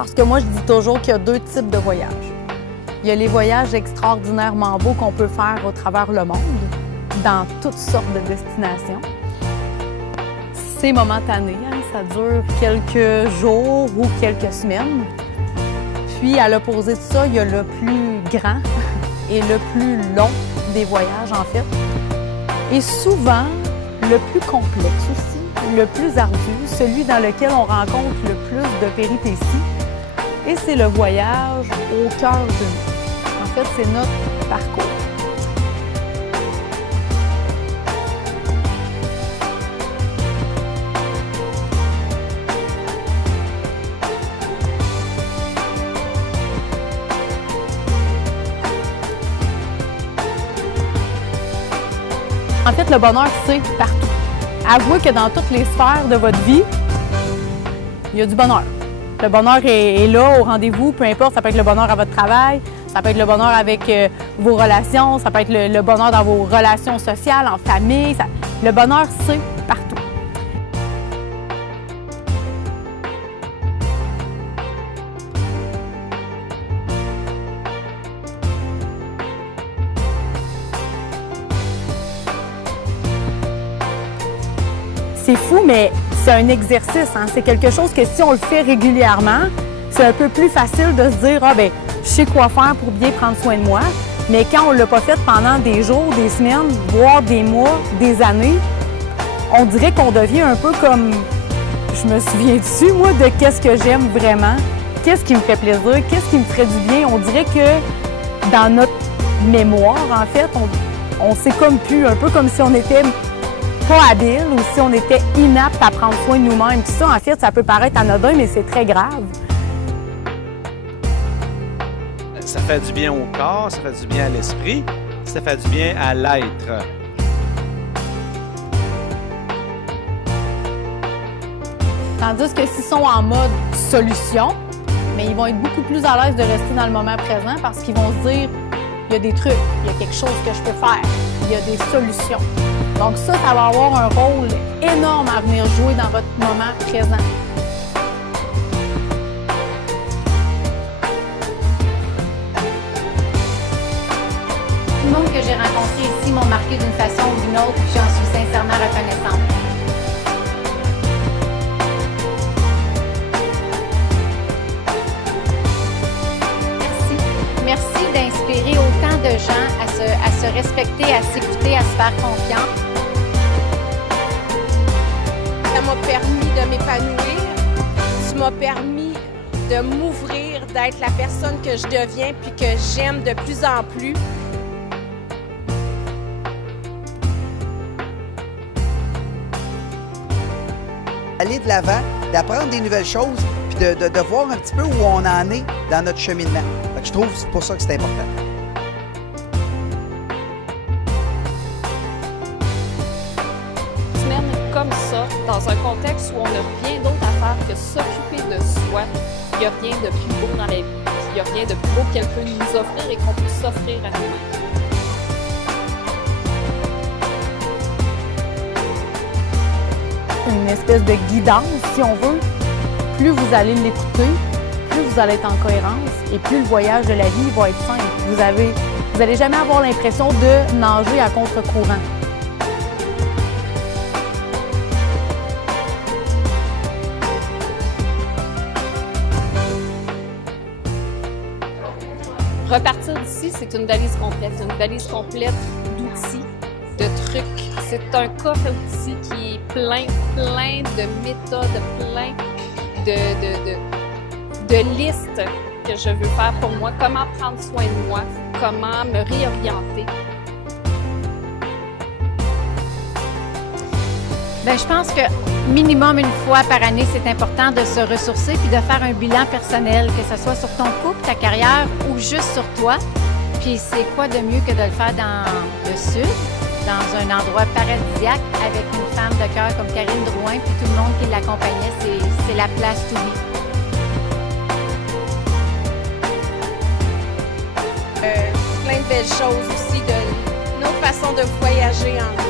Parce que moi, je dis toujours qu'il y a deux types de voyages. Il y a les voyages extraordinairement beaux qu'on peut faire au travers le monde, dans toutes sortes de destinations. C'est momentané, hein? Ça dure quelques jours ou quelques semaines. Puis, à l'opposé de ça, il y a le plus grand et le plus long des voyages, en fait. Et souvent, le plus complexe aussi, le plus ardu, celui dans lequel on rencontre le plus de péripéties. Et c'est le voyage au cœur de nous. En fait, c'est notre parcours. En fait, le bonheur, c'est partout. Avouez que dans toutes les sphères de votre vie, il y a du bonheur. Le bonheur est là, au rendez-vous, peu importe. Ça peut être le bonheur à votre travail, ça peut être le bonheur avec vos relations, ça peut être le bonheur dans vos relations sociales, en famille. Le bonheur, c'est partout. C'est fou, mais c'est un exercice. Hein? C'est quelque chose que si on le fait régulièrement, c'est un peu plus facile de se dire « Ah, bien, je sais quoi faire pour bien prendre soin de moi. » Mais quand on ne l'a pas fait pendant des jours, des semaines, voire des mois, des années, on dirait qu'on devient un peu comme... Je me souviens dessus, moi, de qu'est-ce que j'aime vraiment, qu'est-ce qui me fait plaisir, qu'est-ce qui me ferait du bien. On dirait que dans notre mémoire, en fait, on sait comme plus, un peu comme si on était pas habile ou si on était inapte à prendre soin de nous-mêmes. Puis ça, en fait, ça peut paraître anodin, mais c'est très grave. Ça fait du bien au corps, ça fait du bien à l'esprit, ça fait du bien à l'être. Tandis que s'ils sont en mode solution, mais ils vont être beaucoup plus à l'aise de rester dans le moment présent parce qu'ils vont se dire il y a des trucs, il y a quelque chose que je peux faire, il y a des solutions. Donc ça va avoir un rôle énorme à venir jouer dans votre moment présent. Tout le monde que j'ai rencontré ici m'ont marqué d'une façon ou d'une autre, puis j'en suis sincèrement reconnaissante. Merci. Merci d'inspirer autant de gens à se respecter, à s'écouter, à se faire confiance. Ça m'a permis de m'épanouir, tu m'as permis de m'ouvrir, d'être la personne que je deviens puis que j'aime de plus en plus. Aller de l'avant, d'apprendre des nouvelles choses, puis de voir un petit peu où on en est dans notre cheminement. Fait que je trouve que c'est pour ça que c'est important. Comme ça, dans un contexte où on n'a rien d'autre à faire que s'occuper de soi, il n'y a rien de plus beau dans la vie. Il n'y a rien de plus beau qu'elle peut nous offrir et qu'on peut s'offrir à nous-mêmes. Une espèce de guidance, si on veut. Plus vous allez l'écouter, plus vous allez être en cohérence et plus le voyage de la vie va être simple. Vous n'allez jamais avoir l'impression de nager à contre-courant. Repartir d'ici, c'est une valise complète d'outils, de trucs. C'est un coffre à outils qui est plein de méthodes, plein de listes que je veux faire pour moi. Comment prendre soin de moi, comment me réorienter. Bien, je pense que minimum une fois par année, c'est important de se ressourcer puis de faire un bilan personnel, que ce soit sur ton couple, ta carrière ou juste sur toi. Puis c'est quoi de mieux que de le faire dans le sud, dans un endroit paradisiaque avec une femme de cœur comme Karine Drouin puis tout le monde qui l'accompagnait, c'est la place to be. Plein de belles choses aussi, de notre façon de voyager en